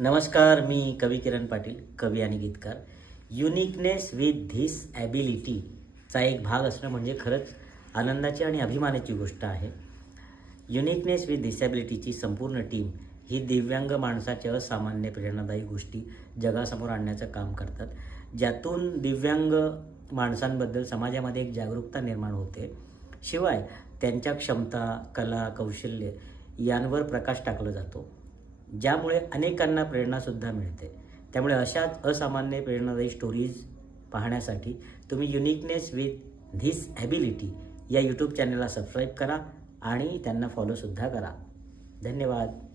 नमस्कार, मी कवी किरण पाटील, कवी आणि गीतकार. युनिकनेस विथ धिस ॲबिलिटीचा एक भाग असणं म्हणजे खरंच आनंदाची आणि अभिमानाची गोष्ट आहे. युनिकनेस विथ डिसॅबिलिटीची संपूर्ण टीम ही दिव्यांग माणसाच्या असामान्य प्रेरणादायी गोष्टी जगासमोर आणण्याचं काम करतात, ज्यातून दिव्यांग माणसांबद्दल समाजामध्ये एक जागरूकता निर्माण होते. शिवाय त्यांच्या क्षमता, कला, कौशल्य यांवर प्रकाश टाकला जातो, ज्यामुळे अनेकांना प्रेरणासुद्धा मिळते. त्यामुळे अशाच असामान्य प्रेरणादायी स्टोरीज पाहण्यासाठी तुम्ही युनिकनेस विथ धिस ॲबिलिटी या यूट्यूब चॅनलला सबस्क्राईब करा आणि त्यांना फॉलोसुद्धा करा. धन्यवाद.